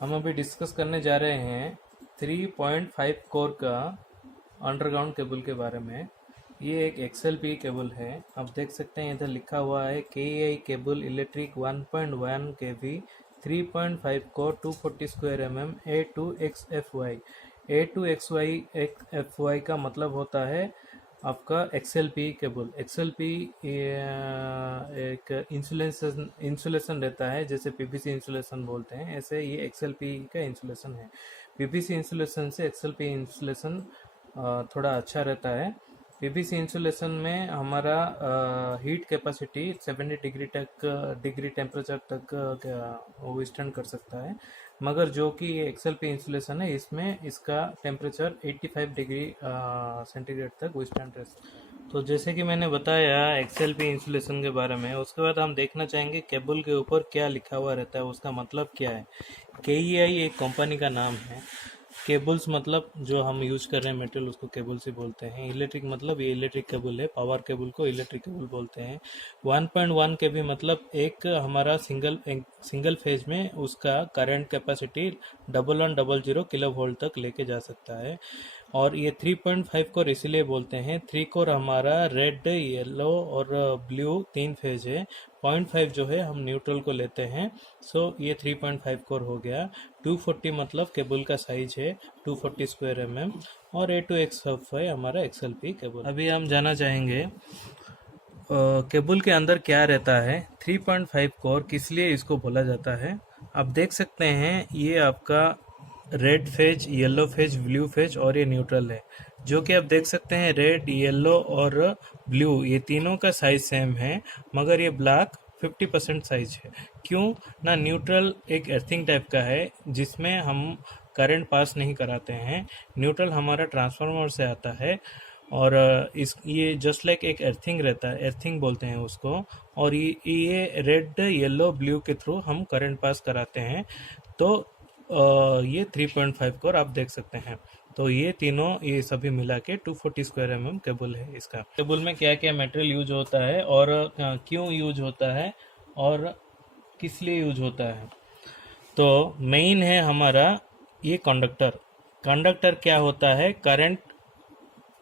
हम अभी डिस्कस करने जा रहे हैं 3.5 कोर का अंडरग्राउंड केबल के बारे में। ये एक XLPE केबल है। आप देख सकते हैं इधर लिखा हुआ है KEI cable electric 1.1 kV 3.5 core 240 square mm A2XFY। A2XFY का मतलब होता है आपका XLPE केबल। XLPE एक इंसुलेशन रहता है, जैसे PVC इंसुलेशन बोलते हैं, ऐसे ये XLPE का इंसुलेशन है। PVC इंसुलेशन से XLPE इंसुलेशन थोड़ा अच्छा रहता है। PVC इंसुलेशन में हमारा हीट कैपेसिटी 70 डिग्री टेम्परेचर तक विस्टैंड कर सकता है, मगर जो कि ये XLPE इंसुलेशन है इसमें इसका टेम्परेचर 85 डिग्री सेंटीग्रेड तक विस्टैंड कर सकता है। तो जैसे कि मैंने बताया XLPE इंसुलेशन के बारे में, उसके बाद हम देखना चाहेंगे केबल के ऊपर क्या लिखा हुआ रहता है, उसका मतलब क्या है। KEI एक कंपनी का नाम है। केबल्स मतलब जो हम यूज कर रहे हैं मेटेरियल, उसको केबल्स ही बोलते हैं। इलेक्ट्रिक मतलब ये इलेक्ट्रिक केबल है, पावर केबल को इलेक्ट्रिक केबल बोलते हैं। 1.1 kV मतलब एक हमारा सिंगल फेज में उसका करंट कैपेसिटी 1100 किलो वोल्ट तक लेके जा सकता है। और ये 3.5 कोर इसीलिए बोलते हैं। 3 कोर हमारा रेड, येलो और ब्लू 3 फेज है। 0.5 जो है हम न्यूट्रल को लेते हैं। सो ये 3.5 कोर हो गया। 240 मतलब केबल का साइज है 240 स्क्वायर mm। और A2XFY हमारा XLPE केबल। अभी हम जाना चाहेंगे केबल के अंदर क्या रहता है। 3.5 कोर किस लिए इसको बोला जाता है। आप देख सकते हैं ये आपका red phase, yellow phase, blue phase और ये न्यूट्रल है। जो कि आप देख सकते हैं रेड, येलो और ब्लू ये तीनों का साइज सेम है, मगर ये ब्लैक 50% साइज है। क्यों ना, न्यूट्रल एक अर्थिंग टाइप का है जिसमें हम करंट पास नहीं कराते हैं। न्यूट्रल हमारा ट्रांसफार्मर से आता है और ये जस्ट लाइक एक अर्थिंग रहता है, अर्थिंग बोलते हैं उसको। और ये रेड, येलो, ब्लू के थ्रू हम करंट पास कराते हैं। तो ये 3.5 कोर आप देख सकते हैं। तो ये तीनों, ये सभी मिला के 240 स्क्वायर mm केबल है। इसका केबल में क्या क्या मटेरियल यूज होता है और क्यों यूज होता है और किस लिए यूज होता है। तो मेन है हमारा ये कंडक्टर। कंडक्टर क्या होता है,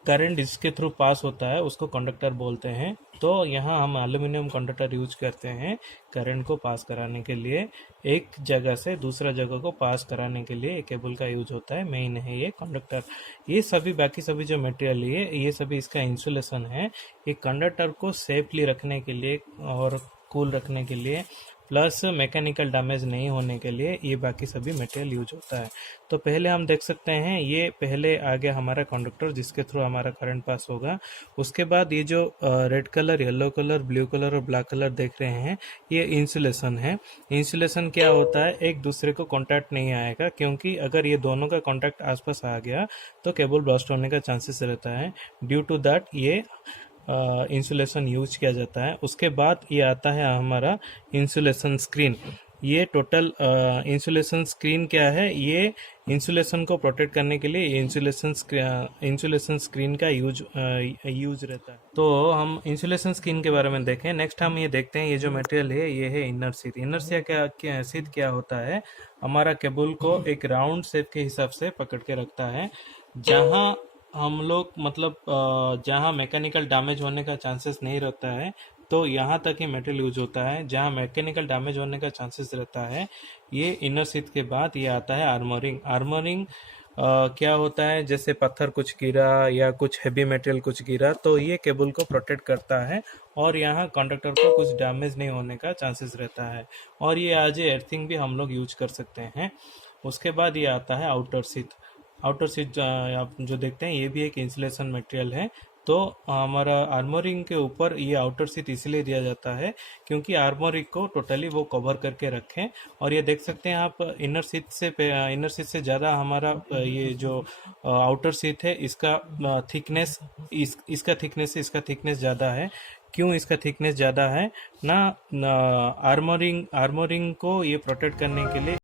करंट जिसके थ्रू पास होता है उसको कंडक्टर बोलते हैं। तो यहाँ हम एल्यूमिनियम कंडक्टर यूज करते हैं करंट को पास कराने के लिए, एक जगह से दूसरा जगह को पास कराने के लिए केबल का यूज होता है। मेन है ये कंडक्टर। ये सभी बाकी सभी जो मटेरियल है ये सभी इसका इंसुलेशन है। ये कंडक्टर को सेफली रखने के लिए और कूल रखने के लिए, प्लस मैकेनिकल डैमेज नहीं होने के लिए ये बाकी सभी मटेरियल यूज होता है। तो पहले हम देख सकते हैं, ये पहले आ गया हमारा कंडक्टर जिसके थ्रू हमारा करंट पास होगा। उसके बाद ये जो red colour, yellow colour, blue colour और ब्लैक कलर देख रहे हैं ये इंसुलेशन है। इंसुलेशन क्या होता है, एक दूसरे को कॉन्टैक्ट नहीं आएगा, क्योंकि अगर ये दोनों का कॉन्टैक्ट आसपास आ गया तो केबल ब्लास्ट होने का चांसेस रहता है। ड्यू टू दैट ये इंसुलेशन यूज किया जाता है। उसके बाद ये आता है हमारा इंसुलेशन स्क्रीन। ये टोटल इंसुलेशन स्क्रीन क्या है, ये इंसुलेशन को प्रोटेक्ट करने के लिए इंसुलेशन स्क्रीन का यूज रहता है। तो हम इंसुलेशन स्क्रीन के बारे में देखें। नेक्स्ट हम ये देखते हैं, ये जो मटेरियल है ये है इनर शीथ। इनर शीथ क्या होता है, हमारा केबल को एक राउंड शेप के हिसाब से पकड़ के रखता है। जहाँ हम लोग मतलब जहाँ मैकेनिकल डैमेज होने का चांसेस नहीं रहता है तो यहाँ तक ही मेटल यूज होता है। जहाँ मैकेनिकल डैमेज होने का चांसेस रहता है, ये इनर शीथ के बाद ये आता है आर्मरिंग। आर्मरिंग क्या होता है, जैसे पत्थर कुछ गिरा या कुछ हैवी मटेरियल कुछ गिरा तो ये केबल को प्रोटेक्ट करता है और यहाँ कंडक्टर को कुछ डैमेज नहीं होने का चांसेस रहता है। और ये आज अर्थिंग भी हम लोग यूज कर सकते हैं। उसके बाद ये आता है आउटर शीथ। आउटर शीथ आप जो देखते हैं ये भी एक इंसुलेशन मटेरियल है। तो हमारा आर्मोरिंग के ऊपर ये आउटर शीथ इसलिए दिया जाता है क्योंकि आर्मोरिंग को टोटली वो कवर करके रखें। और ये देख सकते हैं आप, इनर शीथ से ज़्यादा हमारा ये जो आउटर शीथ है इसका थिकनेस, इसका थिकनेस ज़्यादा है। क्यों इसका थिकनेस ज़्यादा है ना, आर्मोरिंग को ये प्रोटेक्ट करने के लिए